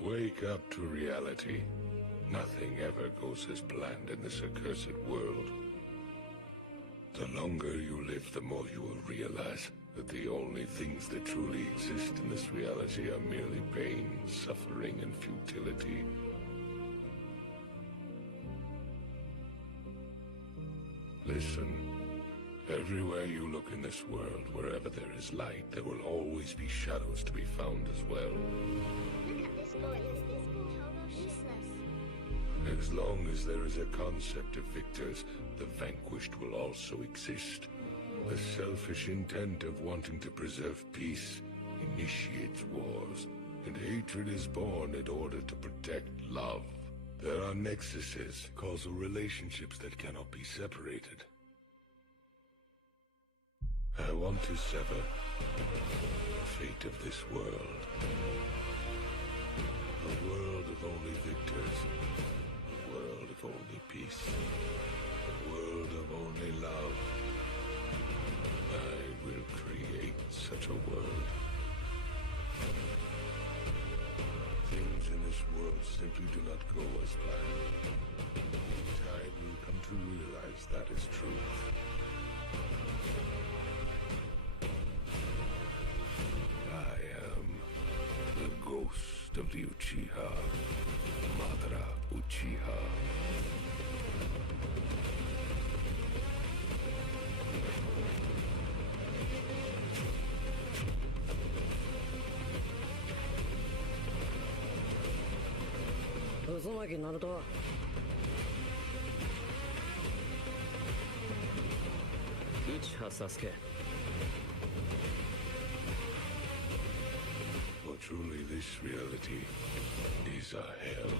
Wake up to reality. Nothing ever goes as planned in this accursed world. The longer you live, the more you will realize that the only things that truly exist in this reality are merely pain, suffering, and futility. Listen. Everywhere you look in this world, wherever there is light, there will always be shadows to be found as well. Look at this boy. This total useless. As long as there is a concept of victors, the vanquished will also exist. The selfish intent of wanting to preserve peace initiates wars, and hatred is born in order to protect love. There are nexuses, causal relationships that cannot be separated. I want to sever the fate of this world. A world of only victors. A world of only peace. A world of only love. I will create such a world. Things in this world simply do not go as planned. Time will come to realize that is truth. I am the ghost of the Uchiha, Madara Uchiha. Uzumaki Naruto. Uchiha Sasuke. For truly this reality is a hell.